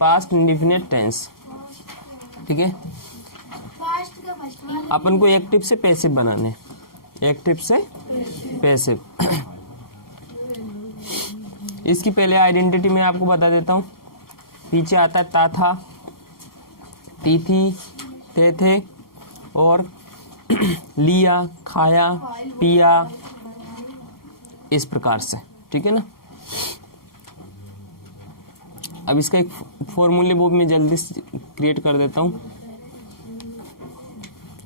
Past indefinite tense, ठीक है। अपन को एक्टिव से पैसिव बनाने, एक्टिव से पैसिव। इसकी पहले आइडेंटिटी मैं आपको बता देता हूँ। पीछे आता है ता था, ती थी, थे थे और लिया, खाया, पिया, इस प्रकार से, ठीक है ना। अब इसका एक फॉर्मूले वो मैं जल्दी से क्रिएट कर देता हूँ।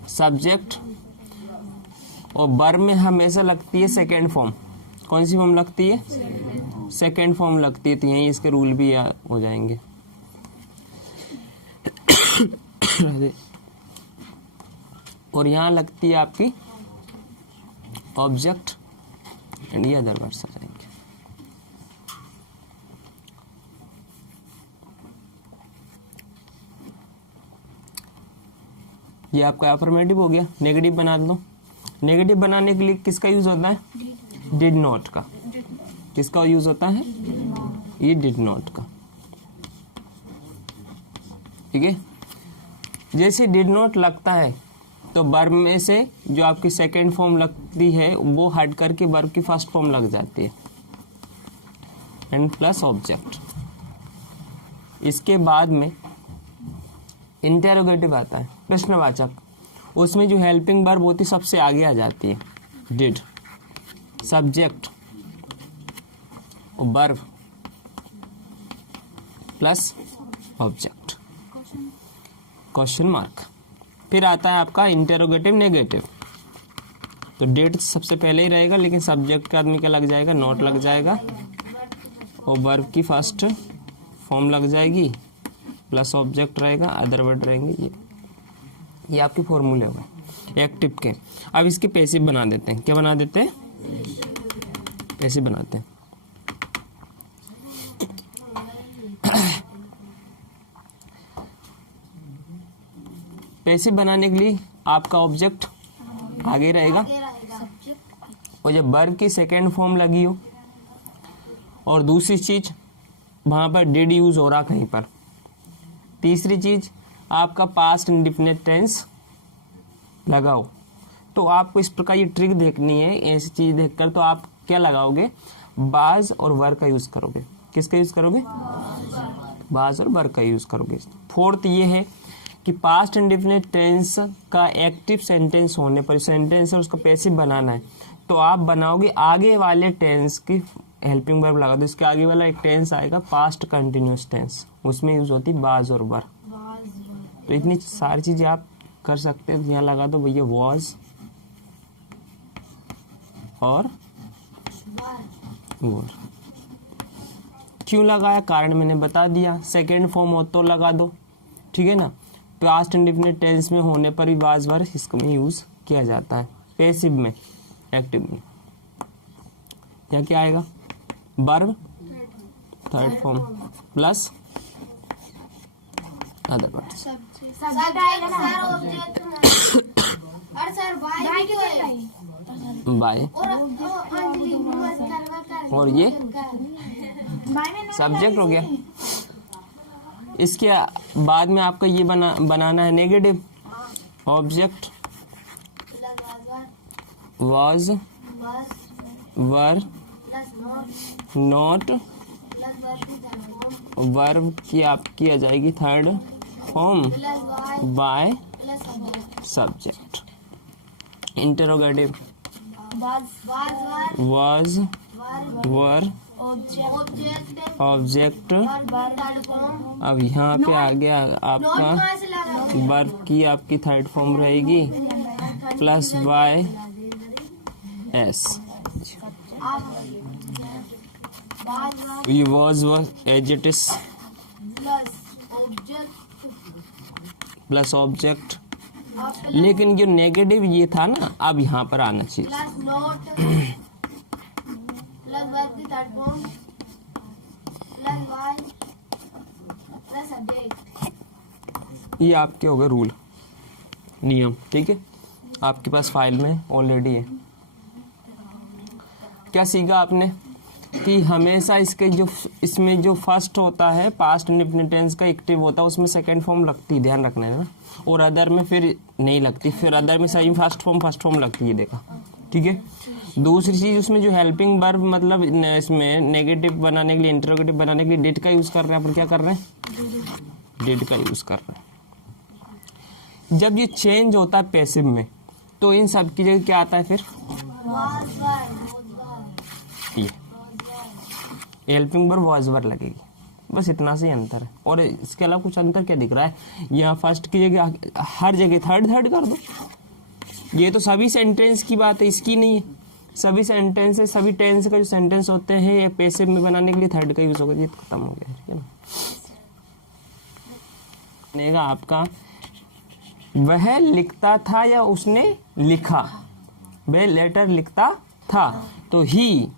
सब्जेक्ट और वर्ब में हमेशा लगती है सेकेंड फॉर्म। कौन सी फॉर्म लगती है? सेकेंड फॉर्म लगती है। तो यहीं इसके रूल भी हो जाएंगे। और यहाँ लगती है आपकी ऑब्जेक्ट एंड ये अदर वर्ड्स आ जाएंगे। ये आपका अफर्मेटिव हो गया। नेगेटिव बना दो। नेगेटिव बनाने के लिए किसका यूज होता है? डिड नॉट का। किसका यूज होता है? ये डिड नॉट का, ठीक है। जैसे डिड नॉट लगता है तो वर्ब में से जो आपकी सेकेंड फॉर्म लगती है वो हट करके वर्ब की फर्स्ट फॉर्म लग जाती है एंड प्लस ऑब्जेक्ट। इसके बाद में इंटेरोगेटिव आता है, प्रश्नवाचक। उसमें जो हेल्पिंग वर्ब होती है सबसे आगे आ जाती है। Did, subject, verb plus object, question mark. फिर आता है आपका इंटेरोगेटिव नेगेटिव। तो डिड सबसे पहले ही रहेगा, लेकिन सब्जेक्ट का आदमी क्या लग जाएगा? नॉट लग जाएगा और वर्ब की फर्स्ट फॉर्म लग जाएगी प्लस ऑब्जेक्ट रहेगा, अदर वर्ड रहेंगे। ये आपके फॉर्मूले हुए एक्टिव के। अब इसके पैसिव बना देते हैं। क्या बना देते हैं? पैसिव बनाते हैं। पैसिव बनाने के लिए आपका ऑब्जेक्ट आगे रहेगा और जब वर्ब की सेकेंड फॉर्म लगी हो और दूसरी चीज वहां पर डिड यूज हो रहा कहीं पर, तीसरी चीज आपका पास्ट इंडेफिनिट टेंस लगाओ। तो आपको इस प्रकार ये ट्रिक देखनी है। ऐसी चीज देखकर तो आप क्या लगाओगे? बाज और वर का यूज करोगे। किसका यूज करोगे? बाज और वर का यूज करोगे। फोर्थ ये है कि पास्ट इंडेफिनिट टेंस का एक्टिव सेंटेंस होने पर, सेंटेंस है उसका पैसिव बनाना है तो आप बनाओगे आगे वाले टेंस की हेल्पिंग वर्ब लगा दो। इसके आगे वाला एक टेंस आएगा पास्ट कंटिन्यूअस टेंस, उसमें यूज होती बाज और वर। तो इतनी सारी चीजें आप कर सकते हैं। यहाँ लगा दो भैया वॉज और वर। क्यों लगाया? कारण मैंने बता दिया। सेकेंड फॉर्म हो तो लगा दो, ठीक है ना। पास्ट इंडेफिनिट टेंस में होने पर भी वाज वर इसको में यूज किया जाता है। पैसिव में, एक्टिव में क्या क्या आएगा? Verb third form plus other words. By और ये सब्जेक्ट हो गया। इसके बाद में आपका ये बनाना है negative. Object was, were, not, verb की आपकी आ जाएगी third form by subject. Interrogative was, were, object. अब यहाँ पे आ गया आपका वर्ब की आपकी थर्ड फॉर्म रहेगी प्लस बाय एस। ये was as it is plus object. लेकिन जो नेगेटिव ये था ना, अब यहाँ पर आना चाहिए। ये आपके हो गए रूल, नियम, ठीक है। आपके पास फाइल में ऑलरेडी है। क्या सीखा आपने? कि हमेशा इसके जो इसमें जो फर्स्ट होता है पास्ट इंडेफिनिट टेंस का एक्टिव होता है उसमें सेकंड फॉर्म लगती है, ध्यान रखना है ना, और अदर में फिर नहीं लगती, फिर अदर में सही फर्स्ट फॉर्म लगती है, देखा, ठीक है। दूसरी चीज उसमें जो हेल्पिंग वर्ब मतलब इसमें नेगेटिव बनाने के लिए, इंटरोगेटिव बनाने के लिए डिड का यूज कर रहे हैं, अपन क्या कर रहे हैं, डिड का यूज कर रहे हैं। जब ये चेंज होता है पैसिव में तो इन सब की जगह क्या आता है, फिर ये हेल्पिंग वर्ब वॉज वर्ब लगेगी, बस इतना से अंतर है। और इसके अलावा कुछ अंतर क्या दिख रहा है, यहाँ फर्स्ट की जगह हर जगह थर्ड कर दो, ये तो सभी सेंटेंस की बात है, इसकी नहीं है। सभी सेंटेंस है, सभी टेंस का जो सेंटेंस होते हैं पैसिव में बनाने के लिए थर्ड का यूज होगा, ये खत्म हो गया, ठीक है ना। बनेगा आपका वह लिखता था या उसने लिखा, वह लेटर लिखता था, तो ही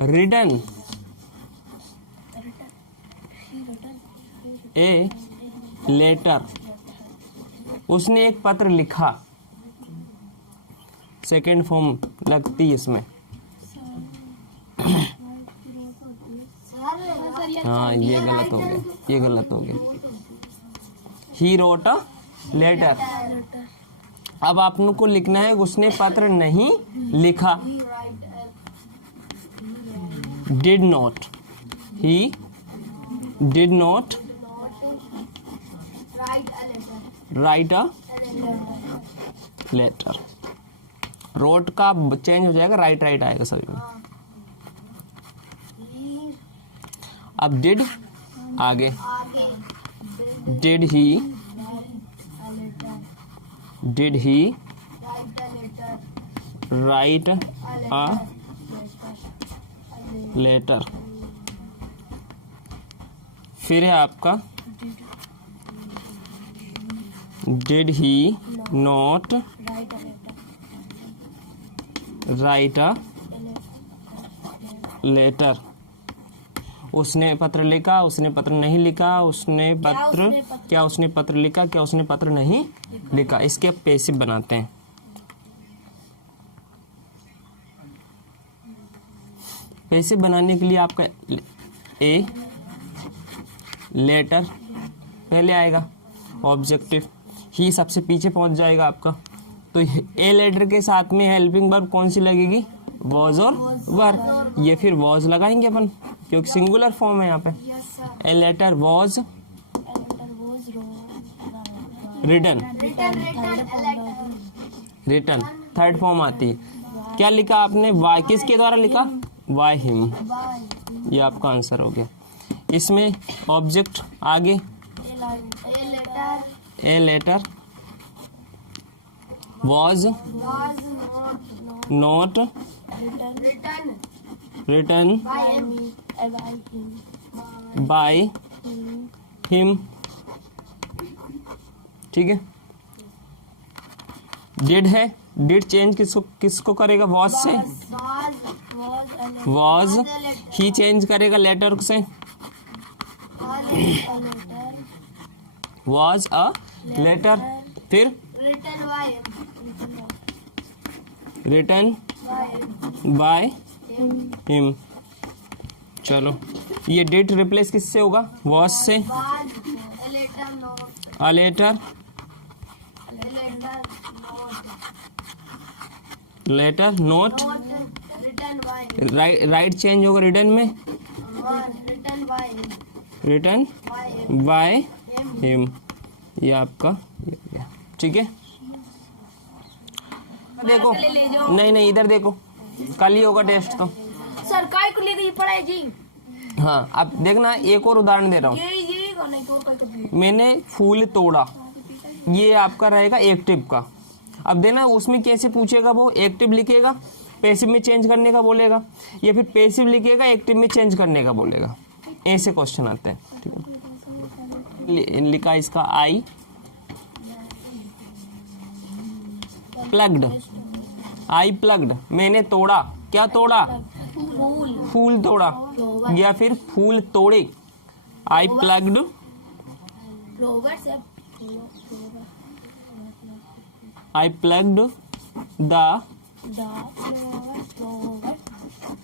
रिटन ए लेटर, उसने एक पत्र लिखा, सेकेंड फॉर्म लगती है इसमें। हाँ ये गलत हो गया, ये गलत हो गया। ही रोट अ लेटर, अब आप लोग को लिखना है उसने पत्र नहीं लिखा, did not, he did not write a letter. Wrote का चेंज हो जाएगा, राइट आएगा सभी में। अब डिड आगे, did he write a letter, फिर है आपका did he not write a letter, उसने पत्र लिखा, उसने पत्र नहीं लिखा, उसने पत्र क्या उसने पत्र लिखा, क्या उसने पत्र नहीं लिखा। इसके अब पैसिव बनाते हैं। पैसिव बनाने के लिए आपका ए लेटर पहले आएगा, ऑब्जेक्टिव, ही सबसे पीछे पहुंच जाएगा आपका, तो ए लेटर के साथ में हेल्पिंग वर्ब कौन सी लगेगी, वॉज और वर, ये फिर वॉज लगाएंगे अपन क्योंकि सिंगुलर फॉर्म है यहाँ पे। A letter was written third form आती है। क्या लिखा आपने, वाई, किसके द्वारा लिखा, वाई हिम, ये आपका आंसर हो गया। इसमें ऑब्जेक्ट आगे a letter was not written by him, ठीक है। डिड है, डिड चेंज किसको करेगा, वॉज से, वॉज, ही चेंज करेगा लेटर से, वॉज अ लेटर, फिर रिटन बाय हिम। चलो ये डिड रिप्लेस किससे होगा, वॉज से, a letter, letter not, write change होगा रिटन में, रिटन बाय हिम, ये आपका, ठीक है। देखो नहीं इधर देखो, कल ही होगा टेस्ट तो सर काय को लेकर ये पढ़ाई जी। हाँ अब देखना, एक और उदाहरण दे रहा हूँ, मैंने फूल तोड़ा, ये आपका रहेगा एक्टिव का। अब देना उसमें कैसे पूछेगा, वो एक्टिव लिखेगा पैसिव में चेंज करने का बोलेगा, या फिर पैसिव लिखेगा एक्टिव में चेंज करने का बोलेगा, ऐसे क्वेश्चन आते हैं, ठीक है। लिखा इसका आई प्लग्ड, आई प्लग्ड, मैंने तोड़ा, क्या तोड़ा, फूल तोड़ा, या फिर फूल तोड़े, I plucked, I plucked the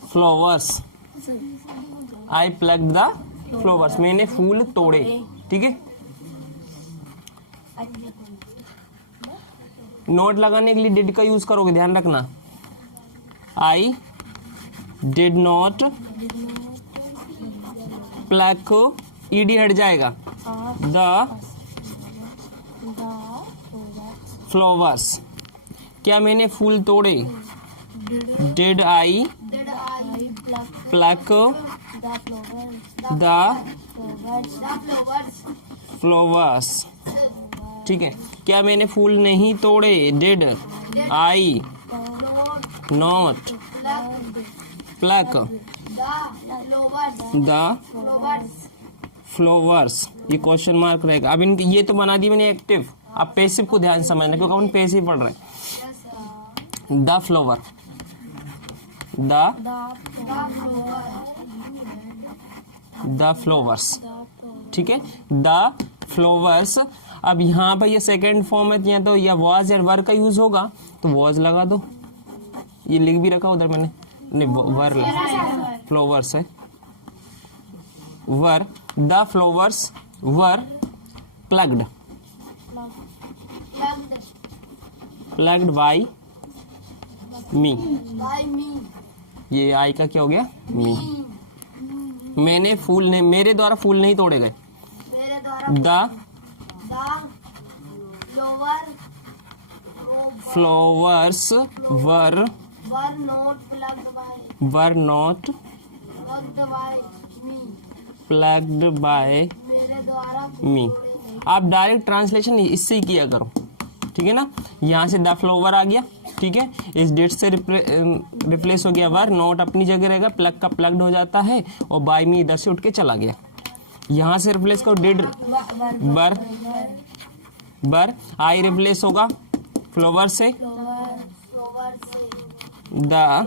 flowers, I plucked the flowers, मैंने फूल तोड़े। ठीक है, नोट लगाने के लिए डिड का यूज करोगे, ध्यान रखना। I did not plug, ED हट जाएगा, द फ्लावर्स, क्या मैंने फूल तोड़े, did I plug the flowers. ठीक है, क्या मैंने फूल नहीं तोड़े, did I not plug the flowers. ये क्वेश्चन मार्क रहेगा। अब इनके ये तो बना दी मैंने एक्टिव, अब पैसिव को ध्यान से समझना क्योंकि अपन पैसिव पढ़ रहे हैं। The flower, the flowers. ठीक है, द फ्लावर्स। अब यहाँ पर ये सेकेंड फॉर्म है, या तो या वॉज या वर का यूज होगा, तो वॉज लगा दो, ये लिख भी रखा उधर मैंने, नहीं वर लगा, फ्लावर्स है were, the flowers were plucked, plucked by me. ये आई का क्या हो गया, मी। मैंने फूल नहीं, मेरे द्वारा फूल नहीं तोड़े गए, the flowers were not plucked by me. आप डायरेक्ट ट्रांसलेशन इससे ही किया करो। ठीक है ना, यहाँ से द फ्लावर आ गया। ठीक है, इस डेट से रिप्लेस हो गया वर, नॉट अपनी जगह रहेगा, प्लग का प्लग्ड हो जाता है, और बाय मी इधर से उठ के चला गया। यहाँ से रिप्लेस करो, डिड बर, बर आई रिप्लेस होगा फ्लावर से, द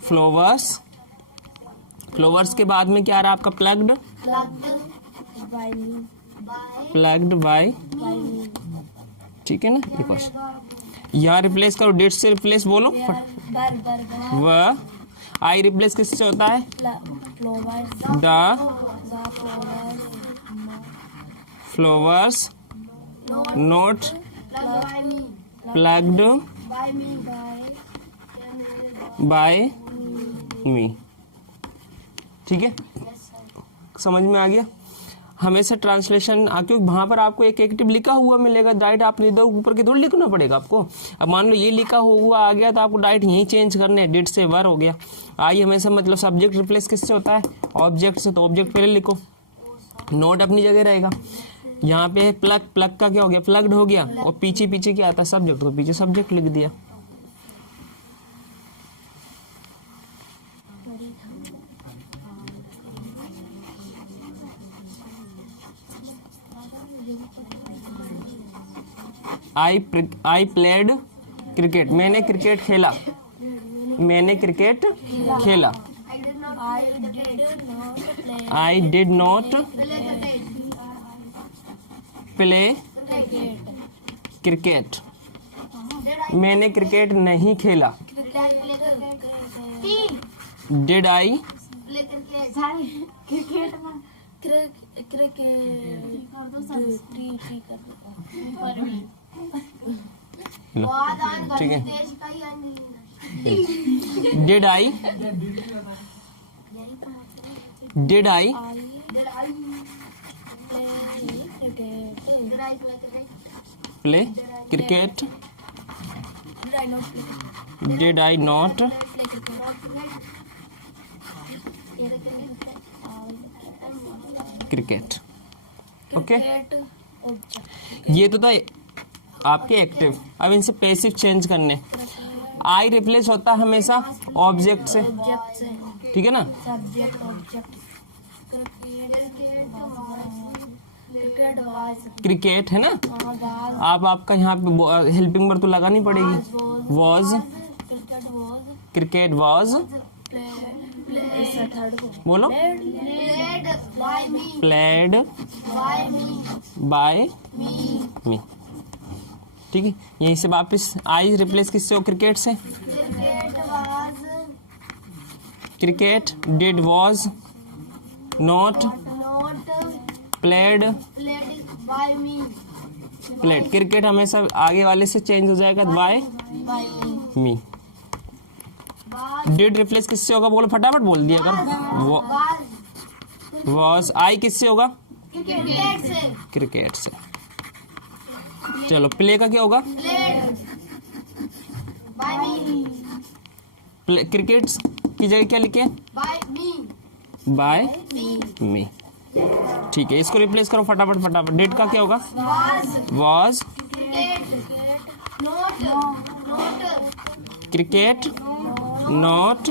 फ्लावर्स, फ्लावर्स के बाद में क्या आ रहा है आपका, प्लग्ड, प्लग्ड बाय। ठीक है ना, ये क्वेश्चन यहाँ रिप्लेस करो, डेट से रिप्लेस बोलो, व आई रिप्लेस किससे होता है, the flowers not plucked by me. ठीक है, समझ में आ गया। हमेशा ट्रांसलेशन क्योंकि वहाँ पर आपको एक एक्टिव लिखा हुआ मिलेगा, डायरेक्ट आप इधर ऊपर की थोड़ी लिखना पड़ेगा आपको। अब मान लो ये लिखा हुआ आ गया तो आपको डायरेक्ट यहीं चेंज करने, डिड से वर हो गया। आई हमेशा मतलब सब्जेक्ट रिप्लेस किससे होता है, ऑब्जेक्ट से, तो ऑब्जेक्ट पहले लिखो, नोट अपनी जगह रहेगा। यहाँ पे प्लग, प्लग का क्या हो गया, प्लग्ड हो गया, और पीछे पीछे क्या आता है, सब्जेक्ट, तो पीछे सब्जेक्ट लिख दिया। आई प्लेड क्रिकेट, मैंने क्रिकेट खेला, मैंने क्रिकेट खेला। I did not play cricket, मैंने क्रिकेट नहीं खेला। डिड आई ठीक है, did I play cricket, did I not cricket. Okay, ये तो था आपके एक्टिव। अब इनसे पैसिव चेंज करने, आई रिप्लेस होता है हमेशा ऑब्जेक्ट से, ठीक है ना। क्रिकेट है ना, आप आपका यहाँ पे हेल्पिंग वर्ब तो लगानी पड़ेगी। वॉज, क्रिकेट वॉज, बोलो, प्लेड बाय मी। ठीक है, यहीं से वापस आई रिप्लेस किससे हो, क्रिकेट से। Cricket did was not played played. Cricket हमेशा आगे वाले से चेंज हो जाएगा बाय मी। डिड रिप्लेस किससे होगा, बोलो फटाफट बोल दिया अगर। वॉज आई किससे होगा, क्रिकेट से। चलो प्ले का क्या होगा, क्रिकेट की जगह क्या लिखे, बाय मी। ठीक है, इसको रिप्लेस करो फटाफट फटाफट। डिड का क्या होगा, वॉज क्रिकेट नॉट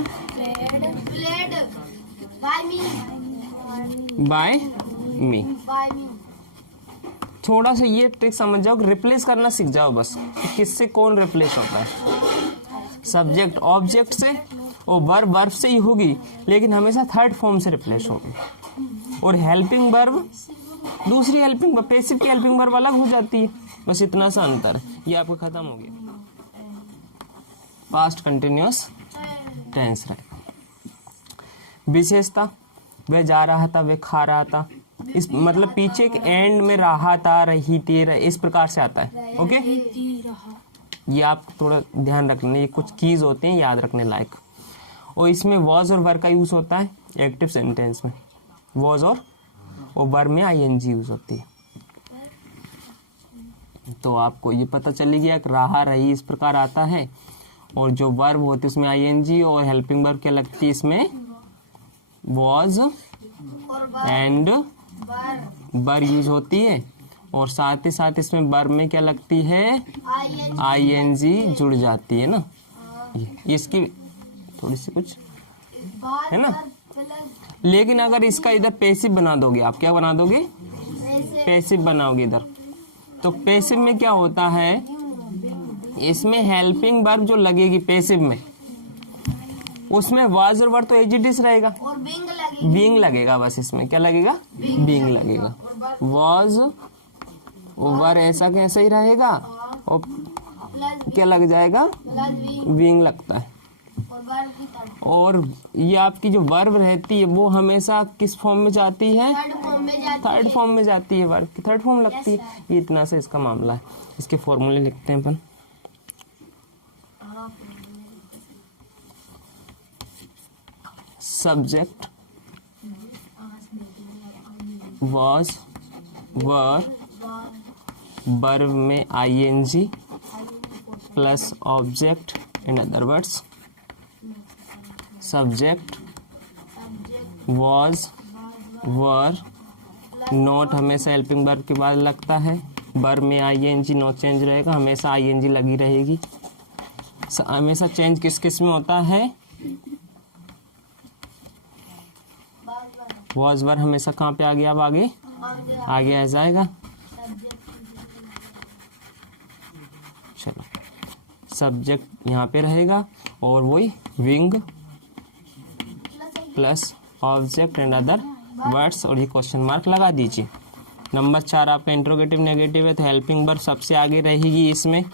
बाय मी। थोड़ा सा ये ट्रिक समझ जाओ, रिप्लेस करना सीख जाओ बस, किससे कौन रिप्लेस होता है। सब्जेक्ट ऑब्जेक्ट से और वर्ब वर्ब से ही होगी, लेकिन हमेशा थर्ड फॉर्म से रिप्लेस होगी। और हेल्पिंग वर्ब दूसरी हेल्पिंग वर्ब, पैसिव की हेल्पिंग वर्ब अलग हो जाती है, बस इतना सा अंतर है। ये आपको खत्म हो गया। पास्ट कंटिन्यूअस टेंस रहे। विशेषता, वह जा रहा था, वह खा रहा था, इस मतलब पीछे के एंड में रहा था, रही थी, इस प्रकार से आता है। ओके, ये आप थोड़ा ध्यान रखना, ये कुछ कीज होते हैं याद रखने लायक। और इसमें वॉज और वर का यूज होता है एक्टिव सेंटेंस में। वॉज और वर में आईएनजी यूज होती है। तो आपको ये पता चली गया कि रहा, रही इस प्रकार आता है, और जो वर्ब होती है उसमें आईएनजी, और हेल्पिंग वर्ब क्या लगती है इसमें, वॉज एंड वर यूज होती है। और साथ ही साथ इसमें वर्ब में क्या लगती है, आईएनजी जुड़ जाती है ना। इसकी थोड़ी सी कुछ है ना। लेकिन अगर इसका इधर पैसिव बना दोगे आप, क्या बना दोगे, पैसिव बनाओगे इधर, तो पैसिव में क्या होता है, इसमें हेल्पिंग वर्ब जो लगेगी पैसिव में, उसमें वाज और वर तो एज इट इज रहेगा, और बीइंग लगेगा बस। इसमें क्या लगेगा, बीइंग लगेगा। वाज वर ऐसा कैसा ही रहेगा, और क्या लग जाएगा, बीइंग लगता है। और ये आपकी जो वर्ब रहती है वो हमेशा किस फॉर्म में जाती है, थर्ड फॉर्म में जाती है, वर्ब की थर्ड फॉर्म लगती है। ये इतना सा इसका मामला है। इसके फॉर्मूले लिखते हैं अपन। सब्जेक्ट वॉज वर, वर्ब में ING plus object, in other words subject was were, not हमेशा हेल्पिंग वर्ब के बाद लगता है, वर्ब में आईएनजी नो चेंज रहेगा, हमेशा आईएनजी लगी रहेगी। हमेशा चेंज किस किस में होता है, वॉज वर हमेशा कहाँ पे आ गया, अब आगे आ जाएगा। चलो सब्जेक्ट यहाँ पे रहेगा, और वही wing plus object and other words, और ये क्वेश्चन मार्क लगा दीजिए। नंबर 4 आपका इंट्रोगेटिव नेगेटिव है, तो हेल्पिंग वर्ब सबसे आगे रहेगी इसमें,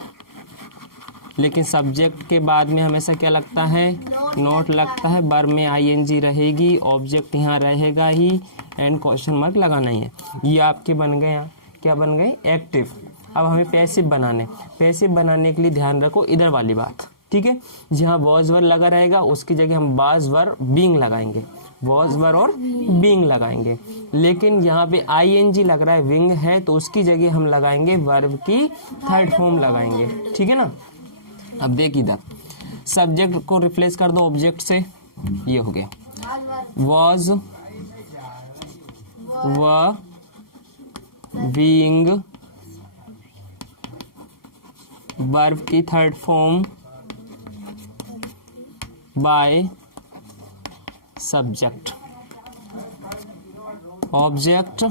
लेकिन सब्जेक्ट के बाद में हमेशा क्या लगता है, नोट लगता है, वर्ब में आईएनजी रहेगी, ऑब्जेक्ट यहाँ रहेगा ही, एंड क्वेश्चन मार्क लगाना ही है। ये आपके बन गए, क्या बन गए, एक्टिव। अब हमें पैसिव बनाने, पैसिव बनाने के लिए ध्यान रखो इधर वाली बात, ठीक है। जहाँ वॉज वर लगा रहेगा उसकी जगह हम वाज वर बीइंग लगाएंगे, वॉज वर और बीइंग लगाएंगे। लेकिन यहाँ पे आईएनजी लग रहा है, विंग है, तो उसकी जगह हम लगाएंगे वर्ब की थर्ड फॉर्म लगाएंगे, ठीक है ना। अब देख इधर, सब्जेक्ट को रिप्लेस कर दो ऑब्जेक्ट से, ये हो गया वॉज व बीइंग, वर्ब की third form by subject, object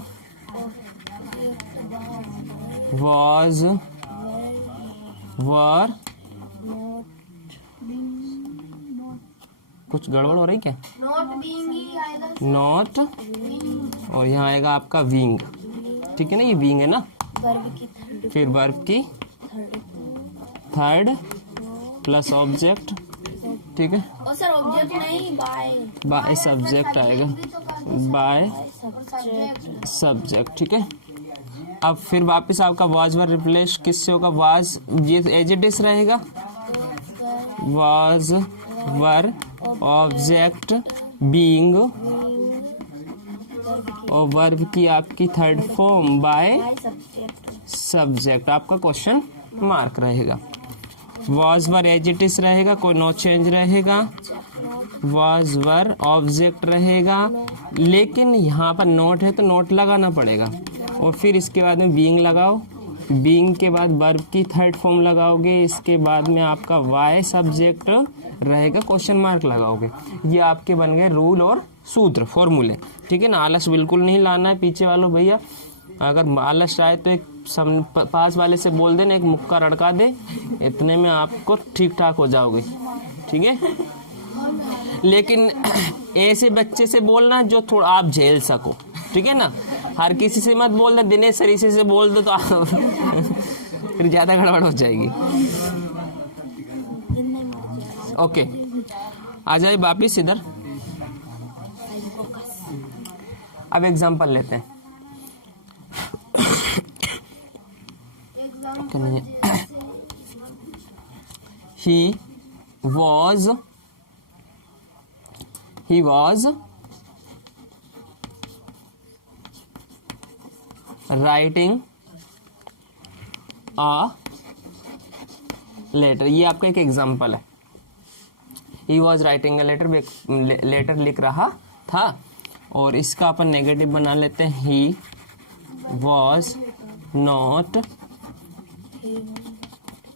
was were, कुछ गड़बड़ हो रही क्या, नॉट, और यहाँ आएगा आपका विंग, ठीक है ना, ये विंग है ना, फिर वर्ब की थर्ड प्लस ऑब्जेक्ट, ठीक है, और सर ऑब्जेक्ट नहीं बाय सब्जेक्ट आएगा, बाय सब्जेक्ट, ठीक है। अब फिर वापस आपका वाज वर रिप्लेस किससे होगा, वाज, ये एज इट इज रहेगा, वाज वर ऑब्जेक्ट बीइंग, और वर्ब की आपकी थर्ड फॉर्म बाय सब्जेक्ट, आपका क्वेश्चन मार्क रहेगा। Was were as it is रहेगा, कोई नो चेंज रहेगा, वाज वर ऑब्जेक्ट रहेगा, लेकिन यहाँ पर नोट है तो नोट लगाना पड़ेगा, और फिर इसके बाद में बीइंग लगाओ, बीइंग के बाद वर्ब की थर्ड फॉर्म लगाओगे, इसके बाद में आपका वाई सब्जेक्ट रहेगा, क्वेश्चन मार्क लगाओगे। ये आपके बन गए रूल और सूत्र, फॉर्मूले, ठीक है ना। आलस बिल्कुल नहीं लाना है पीछे वालों भैया, अगर आलस आए तो एक पास वाले से बोल देना, एक मुक्का रड़का दे, इतने में आपको ठीक ठाक हो जाओगे, ठीक है। लेकिन ऐसे बच्चे से बोलना जो थोड़ा आप झेल सको, ठीक है ना। हर किसी से मत बोलना, दिनेश सरीसे से बोल दो तो फिर ज्यादा गड़बड़ हो जाएगी। ओके, आ जाए वापिस इधर। अब एग्जांपल लेते हैं। he was writing a letter, ये आपका एक एग्जाम्पल है। he was writing a letter, letter लिख रहा था, और इसका अपन नेगेटिव बना लेते हैं, he was not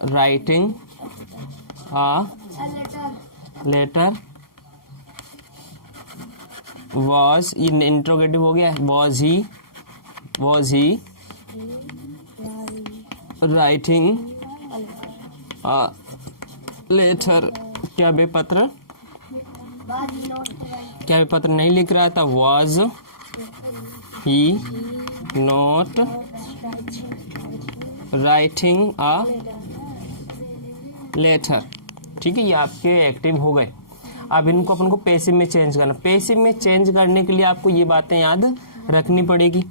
writing a letter, was, ये इंट्रोगेटिव हो गया, was he writing a letter, क्या बेपत्र नहीं लिख रहा था, was he not writing a letter, ठीक है। ये आपके एक्टिव हो गए। अब इनको अपन को पैसिव में चेंज करना। पैसिव में चेंज करने के लिए आपको ये बातें याद रखनी पड़ेगी,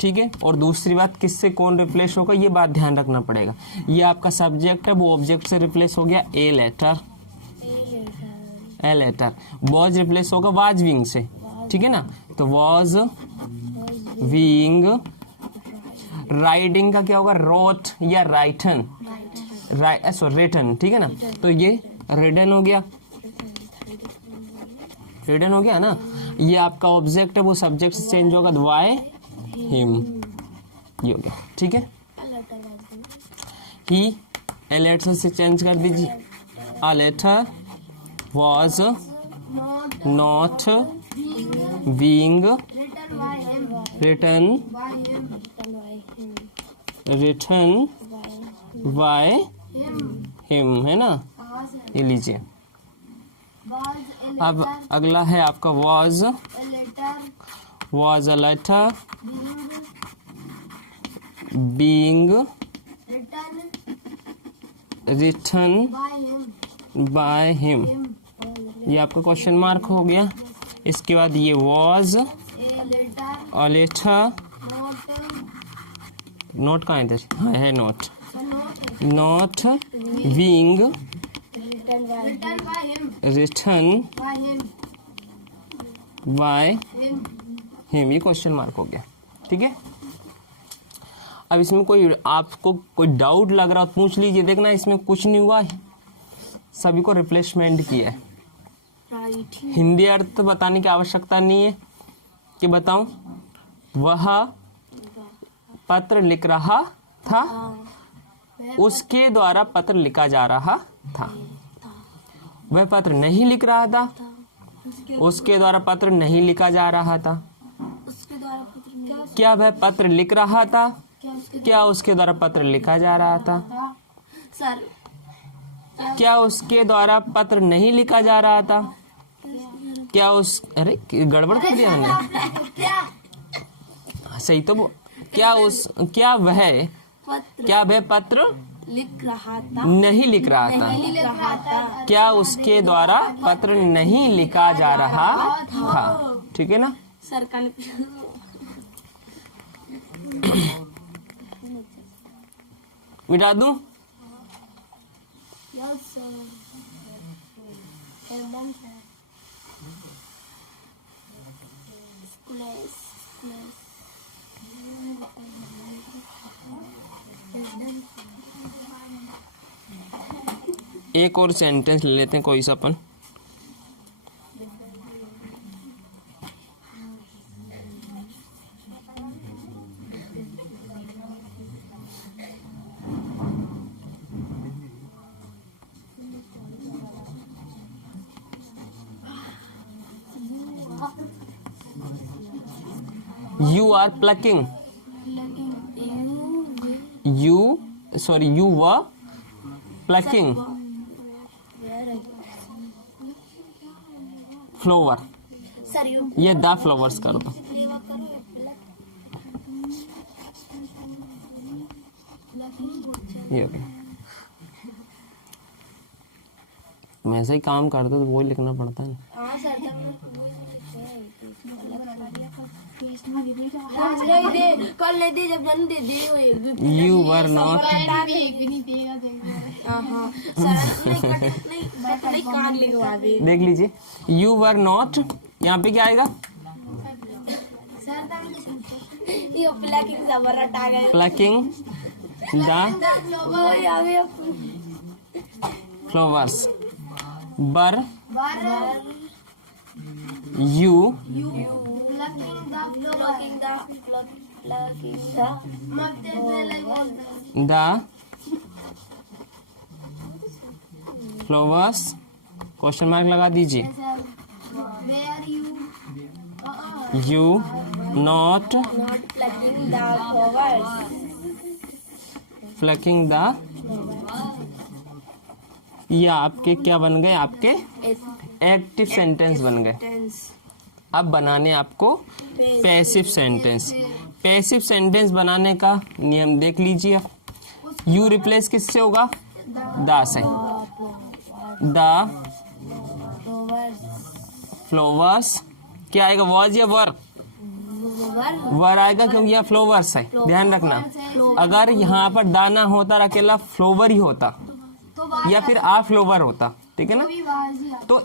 ठीक है। और दूसरी बात, किससे कौन रिप्लेस होगा ये बात ध्यान रखना पड़ेगा। ये आपका सब्जेक्ट है, वो ऑब्जेक्ट से रिप्लेस हो गया, ए लेटर। वॉज रिप्लेस होगा वाज विंग से, ठीक है ना। तो वॉज विंग, राइटिंग का क्या होगा, रोट या राइटन, रिटन, ठीक है ना। तो ये रिडन हो गया, ना। ये आपका ऑब्जेक्ट है, वो सब्जेक्ट से चेंज होगा, वाई हिम, ये हो गया, ठीक है। ही ए लेटर से चेंज कर दीजिए, a letter was not being written by him, है ना। ये लीजिए। अब अगला है आपका was a letter being written by him, ये आपका क्वेश्चन मार्क हो गया। इसके बाद ये was a letter, नोट कहाँ इधर, हाँ है note, not being written by him, ये क्वेश्चन मार्क हो गया, ठीक है। अब इसमें कोई आपको कोई डाउट लग रहा हो पूछ लीजिए। देखना इसमें कुछ नहीं हुआ, सभी को रिप्लेसमेंट किया है। हिंदी अर्थ बताने की आवश्यकता नहीं है कि बताऊं। वह पत्र लिख रहा था, उसके द्वारा पत्र लिखा जा रहा था। वह पत्र नहीं लिख रहा था, उसके द्वारा पत्र नहीं लिखा जा रहा था। क्या वह पत्र लिख रहा था, क्या उसके द्वारा पत्र लिखा जा रहा था। क्या उसके द्वारा पत्र नहीं लिखा जा रहा था। क्या उस, अरे गड़बड़ कर दिया हमने, सही तो क्या वह पत्र लिख रहा था। नहीं लिख रहा था। लिख रहा था। क्या उसके द्वारा पत्र नहीं लिखा जा रहा था। ठीक है ना। सर का मिटा दूं। एक और सेंटेंस ले लेते हैं कोई सा अपन। You are plucking. You were plucking flower. Sir you ये द फ्लावर्स कर दो। ये okay. मैं ऐसा ही काम करता तो वो लिखना पड़ता है। हाँ सर कल नहीं दे जब जन दे दे You were not. नहीं कान लिखवा दे। देख लीजिए You were not, यहाँ पे क्या आएगा? ये प्लकिंग जबर हटा गए। Plucking the flowers. Were you the flowers? Question mark लगा दीजिए। You not plucking the ये आपके क्या बन गए? आपके एक्टिव सेंटेंस बन गए। अब बनाने आपको पैसिव सेंटेंस। पैसिव सेंटेंस बनाने का नियम देख लीजिए। यू रिप्लेस किससे होगा? द से। द फ्लावर्स क्या आएगा? वॉज या वर? वर आएगा क्योंकि यहाँ फ्लावर्स है, ध्यान रखना। अगर यहाँ पर दाना होता अकेला फ्लावर ही होता या फिर आ फ्लावर होता, ठीक है ना, तो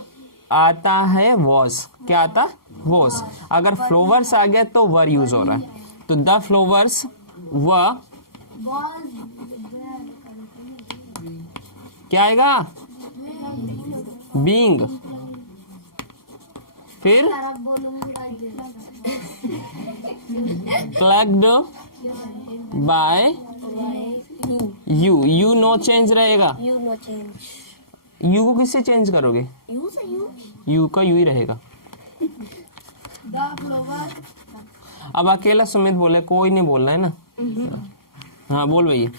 आता है वॉज। क्या आता? वॉज। अगर फ्लावर्स आ गया तो वर यूज हो रहा है। तो द फ्लावर्स व क्या आएगा? बीइंग। फिर plugged by you no change रहेगा। यू को किससे चेंज करोगे? यू का यू ही रहेगा। अब अकेला सुमित बोले, कोई नहीं बोलना है ना। हाँ बोल भैया।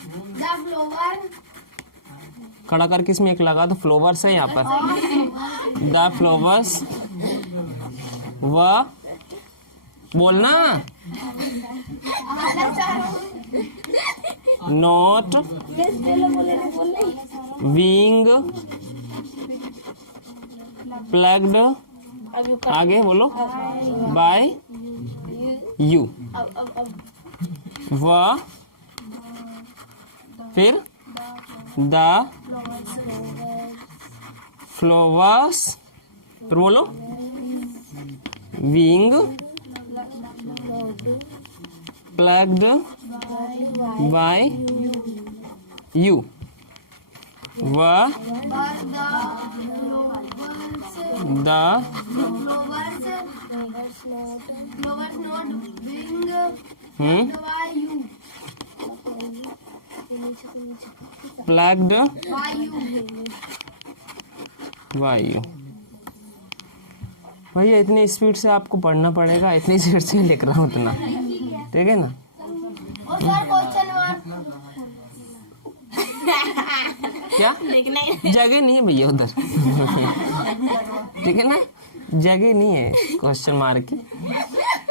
खड़ा कर किसमें एक लगा तो फ्लावर्स है यहाँ पर। द फ्लावर्स व बोलना नॉट बीइंग प्लग्ड, आगे बोलो, बाय यू। व फिर द फ्लावर्स, फिर बोलो बीइंग प्लग्ड बाय यू। व द प्लग्ड बाय यू। भैया इतनी स्पीड से आपको पढ़ना पड़ेगा, इतनी स्पीड से लिख रहा हूँ उतना, ठीक है ना। क्या जगह नहीं है भैया उधर। ठीक है ना, जगह नहीं है क्वेश्चन मार्क की।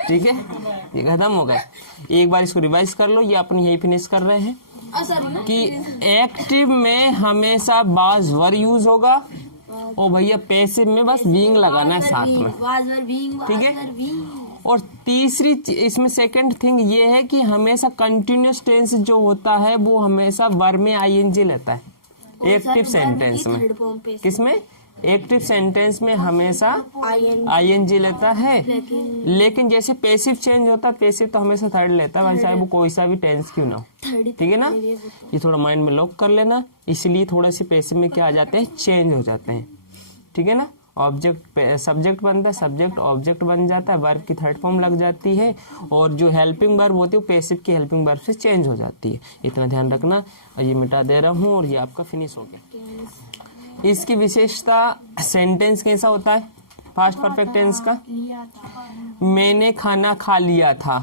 ठीक है, ये खत्म हो गया। एक बार इसको रिवाइज कर लो। ये अपन यही फिनिश कर रहे हैं। असर कि एक्टिव में हमेशा वाज वर यूज होगा और भैया पैसिव में बस बीइंग लगाना है साथ में, ठीक है। और तीसरी इसमें सेकंड थिंग ये है कि हमेशा कंटिन्यूअस टेंस जो होता है वो हमेशा वर्ब में आईएनजी लेता है एक्टिव सेंटेंस में। किसमें? एक्टिव सेंटेंस में हमेशा आईएनजी लेता है, लेकिन जैसे पैसिव चेंज होता है, पैसिव तो हमेशा थर्ड लेता है, चाहे वो कोई सा भी टेंस क्यों ना हो, ठीक है ना। ये थोड़ा माइंड में लॉक कर लेना, इसलिए थोड़ा सी पैसिव में क्या आ जाते हैं, चेंज हो जाते हैं, ठीक है ना। ऑब्जेक्ट सब्जेक्ट बनता है, सब्जेक्ट ऑब्जेक्ट बन जाता है, वर्ब की थर्ड फॉर्म लग जाती है, और जो हेल्पिंग वर्ब होती है वो पैसिव की हेल्पिंग वर्ब से चेंज हो जाती है। इतना ध्यान रखना। और ये मिटा दे रहा हूँ और ये आपका फिनिश हो गया। इसकी विशेषता, सेंटेंस कैसा होता है पास्ट परफेक्ट टेंस का? मैंने खाना खा लिया था,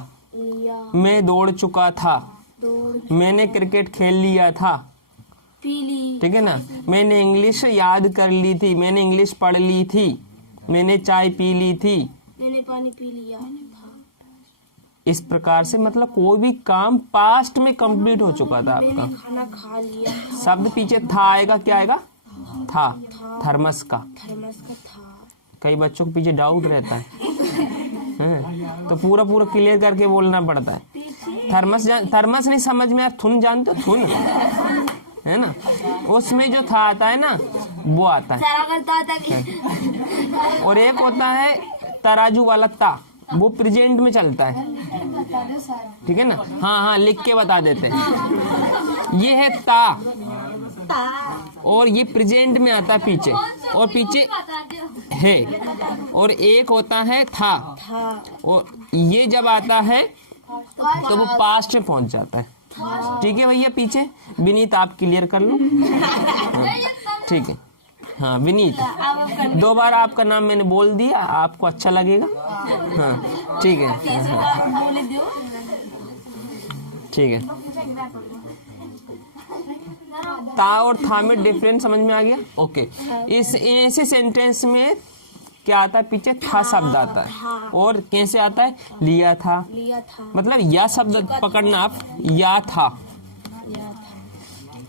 मैं दौड़ चुका था, मैंने क्रिकेट खेल लिया था, ठीक है ना। मैंने इंग्लिश याद कर ली थी, मैंने इंग्लिश पढ़ ली थी, मैंने चाय पी ली थी, मैंने पानी पी लिया था। इस प्रकार से मतलब कोई भी काम पास्ट में कंप्लीट हो चुका था आपका। खाना खा लिया। शब्द पीछे था आएगा, क्या आएगा? था, थर्मस का। था। कई बच्चों के पीछे डाउट रहता है तो पूरा पूरा क्लियर करके बोलना पड़ता है। थर्मस नहीं समझ में आया, थुन जानते हो? थुन है ना, उसमें जो था आता है ना वो आता है। और एक होता है तराजू वाला ता, वो प्रेजेंट में चलता है, ठीक है ना। हाँ हाँ लिख के बता देते हैं। ये है ता, और ये प्रेजेंट में आता है पीछे, और पीछे है। और एक होता है था, और ये जब आता है तो वो पास्ट में पहुंच जाता है, ठीक है भैया। पीछे विनीत आप क्लियर कर लो, ठीक है। हाँ विनीत, 2 बार आपका नाम मैंने बोल दिया, आपको अच्छा लगेगा। हाँ ठीक है, ठीक है। ता और था में डिफरेंस समझ में आ गया? ओके। इस ऐसे सेंटेंस में क्या आता है, पीछे था शब्द आता है, और कैसे आता है, लिया था। मतलब या शब्द पकड़ना आप, या था।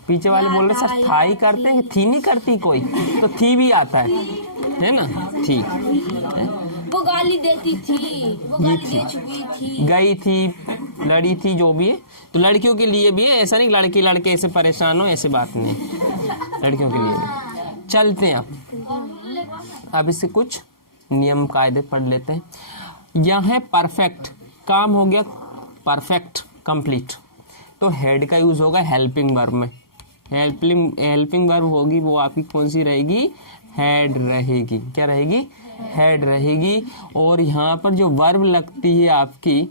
पीछे वाले बोल रहे सर था ही करते हैं, थी नहीं करती कोई, तो थी भी आता है ना, थी। वो गाली देती थी, वो गाली दे चुकी थी, गई थी, लड़ी थी, जो भी है। तो लड़कियों के लिए भी है, ऐसा नहीं लड़के लड़के ऐसे परेशान हो, ऐसे बात नहीं, लड़कियों के लिए भी। चलते हैं अब इससे कुछ नियम कायदे पढ़ लेते हैं। यह है परफेक्ट, काम हो गया परफेक्ट कंप्लीट, तो हेड का यूज होगा हेल्पिंग वर्ब में। हेल्पिंग वर्ब होगी वो आपकी कौन सी रहेगी, हेड रहेगी। क्या रहेगी, हेड रहेगी। और यहाँ पर जो वर्ब लगती है आपकी,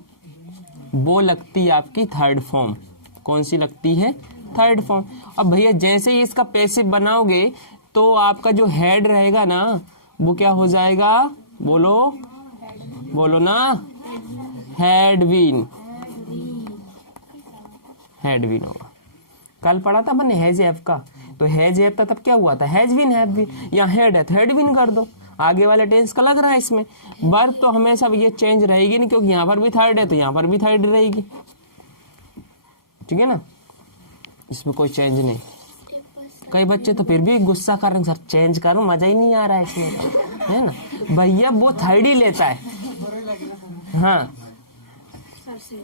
वो लगती है आपकी थर्ड फॉर्म। कौन सी लगती है, थर्ड फॉर्म। अब भैया जैसे ही इसका पैसिव बनाओगे तो आपका जो हेड रहेगा ना वो क्या हो जाएगा, बोलो बोलो ना, हेड बीन, हेड बीन होगा। कल पढ़ा था मैंने हैज हैव का, तो हैज हैव था तब क्या हुआ था, हैज बीन हैव बीन। यहाँ हेड है तो हेड बीन कर दो, आगे वाले टेंस का लग रहा है इसमें। वर्ब तो हमेशा ये चेंज रहेगी नहीं, क्योंकि यहाँ पर भी थर्ड है तो यहाँ पर भी थर्ड रहेगी, ठीक है ना, इसमें कोई चेंज नहीं। कई बच्चे तो फिर भी गुस्सा कर रहे हैं, सर चेंज करो, मजा ही नहीं आ रहा है इसमें, है ना। भैया वो थर्ड ही लेता है। हाँ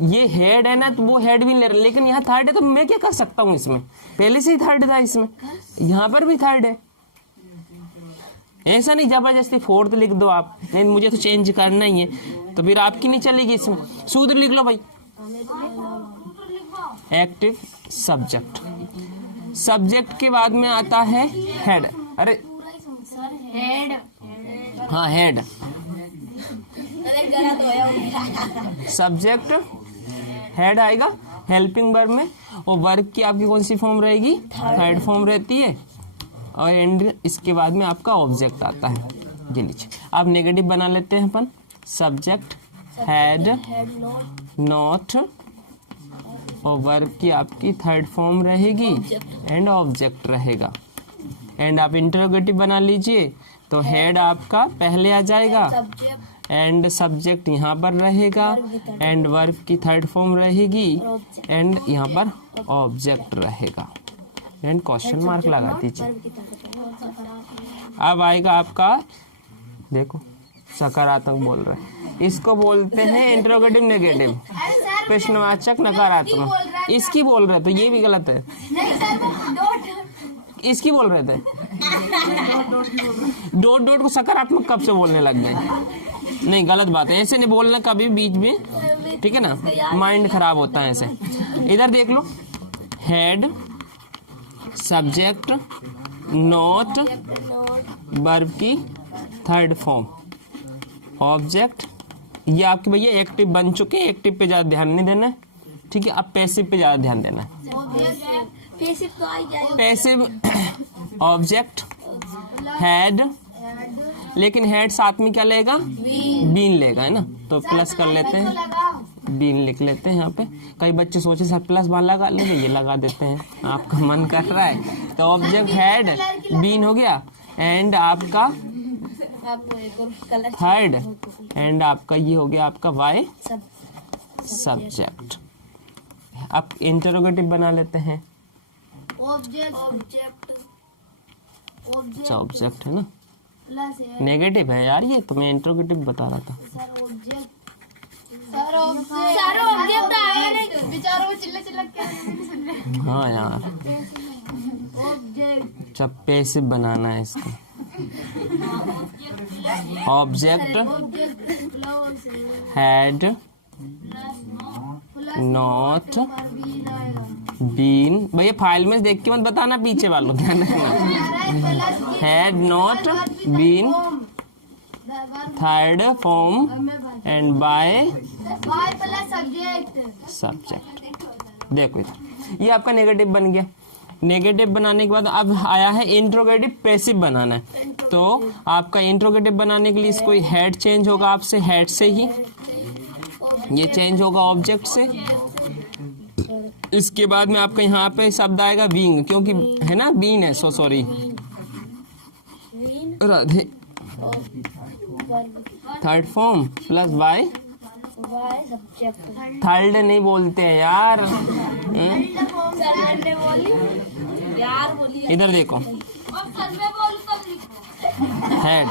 ये हेड है ना, तो वो हेड भी ले रहा है, लेकिन यहाँ थर्ड है तो मैं क्या कर सकता हूँ, इसमें पहले से ही थर्ड था, इसमें यहाँ पर भी थर्ड है। ऐसा नहीं जबरदस्ती फोर्थ लिख दो आप, नहीं मुझे तो चेंज करना ही है, तो फिर आपकी नहीं चलेगी इसमें। सूत्र लिख लो भाई, एक्टिव सब्जेक्ट, सब्जेक्ट के बाद में आता है हेड। अरे हेड, हाँ हेड, सब्जेक्ट हेड आएगा हेल्पिंग वर्ब में, और वर्ब की आपकी कौन सी फॉर्म रहेगी, थर्ड फॉर्म रहती है, और एंड इसके बाद में आपका ऑब्जेक्ट आता है। ये लीजिए, आप नेगेटिव बना लेते हैं अपन, सब्जेक्ट हेड नॉट, और वर्ब की आपकी थर्ड फॉर्म रहेगी, एंड ऑब्जेक्ट रहेगा। एंड आप इंटरोगेटिव बना लीजिए, तो हेड आपका पहले आ जाएगा, एंड सब्जेक्ट यहाँ पर रहेगा एंड वर्ब की थर्ड फॉर्म रहेगी एंड यहाँ पर ऑब्जेक्ट रहेगा एंड क्वेश्चन मार्क लगा दीजिए। अब आएगा आपका, देखो सकारात्मक बोल रहा है, इसको बोलते हैं इंट्रोगेटिव नेगेटिव, प्रश्नवाचक नकारात्मक। इसकी बोल रहे तो ये भी गलत है, इसकी बोल रहे थे। डॉट डॉट को सकारात्मक कब से बोलने लग गए? नहीं, गलत बात है, ऐसे नहीं बोलना कभी बीच में, ठीक है ना, माइंड खराब होता है ऐसे। इधर देख लो, हेड सब्जेक्ट नोट वर्ब की थर्ड फॉर्म ऑब्जेक्ट, ये आपके भैया एक्टिव बन चुके हैं, एक्टिव पे ज्यादा ध्यान नहीं देना है, ठीक है। अब पैसिव पे ज्यादा ध्यान देना है। पैसिव ऑब्जेक्ट हेड, लेकिन हेड साथ में क्या लेगा? बीन लेगा, है ना, तो प्लस कर लेते हैं, बीन लिख लेते हैं यहाँ पे। कई बच्चे सोचे सर प्लस बार लगा लेंगे, ये लगा देते हैं, आपका मन कर रहा है। तो ऑब्जेक्ट हेड बीन हो गया एंड आपका थर्ड एंड आपका ये हो गया आपका वाई सब्जेक्ट। अब इंटरोगेटिव बना लेते हैं। ऑब्जेक्ट है ना, नेगेटिव है यार, ये तो मैं इंटरोगेटिव बता रहा था। हाँ यार, चप्पे से बनाना है इसको। ऑब्जेक्ट हेड नॉट बीन, भैया फाइल में देख के मत बताना, पीछे वालों ध्यान रखना। Had not been third form and by subject. देखो इधर, ये आपका नेगेटिव बन गया। नेगेटिव बनाने के बाद अब आया है इंट्रोगेटिव पैसिव बनाना है। तो आपका इंट्रोगेटिव बनाने के लिए इसको हेड चेंज होगा आपसे, हेड से ही ये चेंज होगा ऑब्जेक्ट से। इसके बाद में आपका यहाँ पे शब्द आएगा बीइंग, क्योंकि है ना बीन है, so sorry Radhe, third form plus by third नहीं बोलते हैं यार। इधर देखो हेड,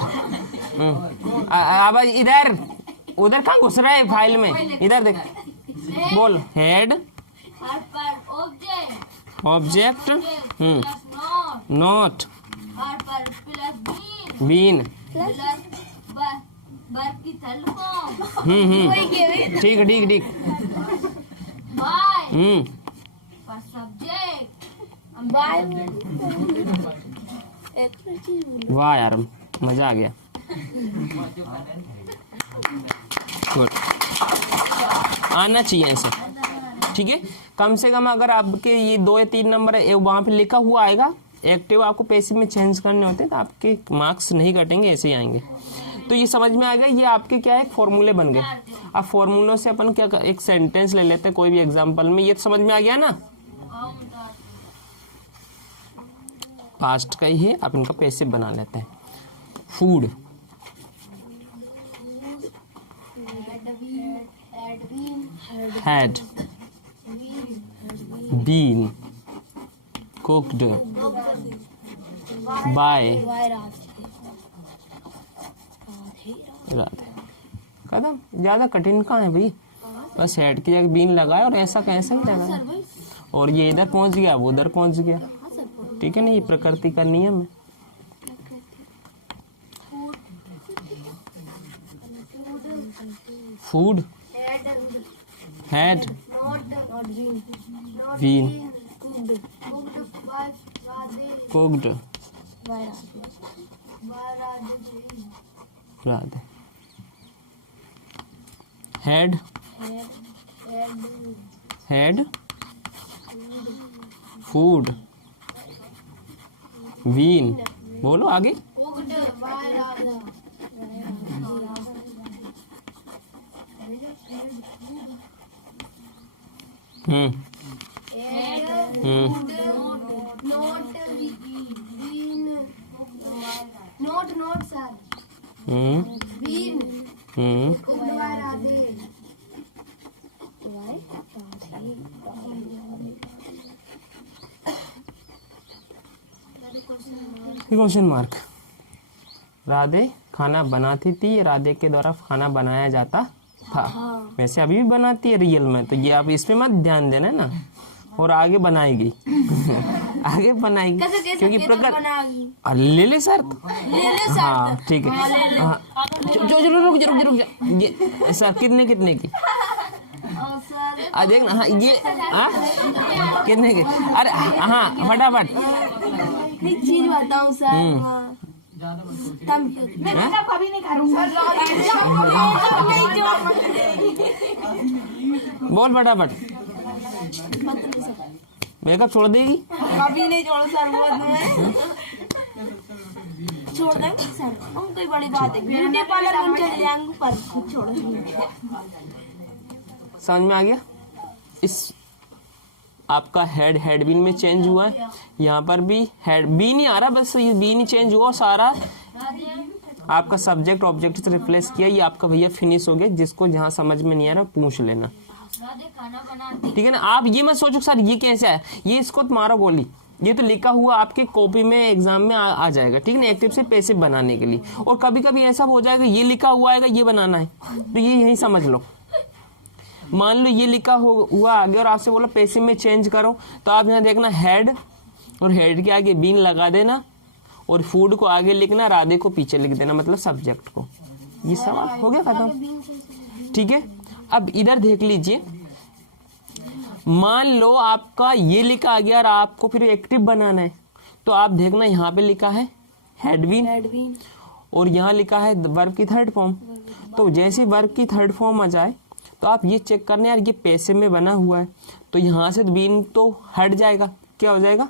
अब इधर उधर कहाँ घुस रहा है फाइल में, इधर देख, बोल हेड ऑब्जेक्ट नॉट बीन, ठीक है ठीक ठीक, वाह यार मजा आ गया। गुड, आना चाहिए ऐसे, ठीक है। कम से कम अगर आपके ये 2 या 3 नंबर है वहां पे लिखा हुआ आएगा, एक्टिव आपको पैसिव में चेंज करने होते हैं, तो आपके मार्क्स नहीं कटेंगे, ऐसे ही आएंगे। तो ये समझ में आ गया, ये आपके क्या है फॉर्मूले बन गए। अब फॉर्मूलों से अपन क्या एक सेंटेंस ले लेते हैं कोई भी एग्जांपल में, ये तो समझ में आ गया ना, पास्ट का ही है, अब इनका पैसिव बना लेते हैं। Food had been cooked by Radhe. कदम ज्यादा कठिन कहाँ है भाई, बस हेड की जगह बीन लगाए और ऐसा कैसे ही लगा, और ये इधर पहुंच गया वो उधर पहुंच गया, ठीक है ना, ये प्रकृति का नियम है। Food had been cooked Radhe. had food been, बोलो आगे, हम्म, क्वेश्चन मार्क। राधे खाना बनाती थी, राधे के द्वारा खाना बनाया जाता था। वैसे अभी भी बनाती है रियल में, तो ये आप इसमें मत ध्यान देना ना। और आगे बनाएगी आगे बनाएगी क्योंकि प्रकार ले ले सर। हाँ ठीक है। हाँ रुक जा। ये सर कितने कितने की देख ना। हाँ ये कितने की? अरे हाँ फटाफट एक चीज बताऊं सर, कभी नहीं करूंगा। बोल फटाफट। मेकअप छोड़ देगी? कभी नहीं छोड़ सर, वो छोड़ देंगे सर, हम कोई बड़ी बात है। ब्यूटी पार्लर हम चले जाएंगे पर खुद छोड़ देंगे। समझ में आ गया? इस आपका हेड बीन में चेंज हुआ है, यहाँ पर भी हेड बी नहीं आ रहा, बस ये बी नहीं चेंज हुआ। सारा आपका सब्जेक्ट ऑब्जेक्ट से रिप्लेस किया। ये आपका भैया फिनिश हो गया। जिसको जहाँ समझ में नहीं आ रहा पूछ लेना, ठीक है ना। आप ये मत सोचो सर ये कैसे है, ये इसको मारो गोली। ये तो लिखा हुआ आपके कॉपी में एग्जाम में आ जाएगा, ठीक है ना। एक्टिव से पैसिव बनाने के लिए। और कभी कभी ऐसा हो जाएगा ये लिखा हुआ आएगा ये बनाना है, तो ये यही समझ लो। मान लो ये लिखा हुआ आगे और आपसे बोला पैसिव में चेंज करो, तो आप यहाँ देखना हेड और हेड के आगे बीन लगा देना और फूड को आगे लिखना, राधे को पीछे लिख देना, मतलब सब्जेक्ट को। ये सवाल हो गया खत्म, ठीक है। अब इधर देख लीजिए, मान लो आपका ये लिखा आ गया और आपको फिर एक्टिव बनाना है, तो आप देखना यहाँ पे लिखा है हेड बीन और यहाँ लिखा है वर्ब की थर्ड फॉर्म। तो जैसे वर्ब की थर्ड फॉर्म आ जाए तो आप ये चेक करना यार ये पैसिव में बना हुआ है, तो यहाँ से बीन तो हट जाएगा। क्या हो जाएगा?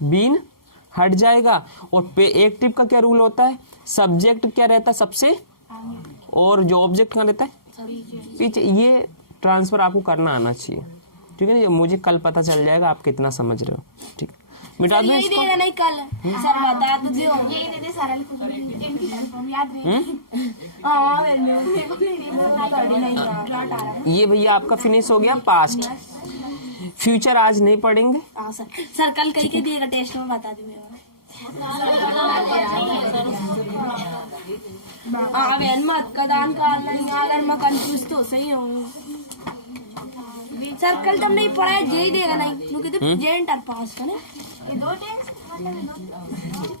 बीन हट जाएगा। और एक्टिव का क्या रूल होता है? सब्जेक्ट क्या रहता है सबसे, और जो ऑब्जेक्ट का रहता है पीछे। ये ट्रांसफर आपको करना आना चाहिए, ठीक है ना। मुझे कल पता चल जाएगा आप कितना समझ रहे हो, ठीक। मिटा दो इसको। नहीं कल सर बताया तो दियो। यही नहीं दे सारा याद। ये भैया आपका फिनिश हो गया पास्ट। फ्यूचर आज नहीं पढ़ेंगे सर कल करके दिएगा, टेस्ट में बता दी। मत कदान का अगर मैं कंफ्यूज तो सही हूँ सर। कल तुम नहीं पढ़ा है, यही देगा नहीं क्योंकि प्रेजेंट और पास्ट है ना, 2 टेंस।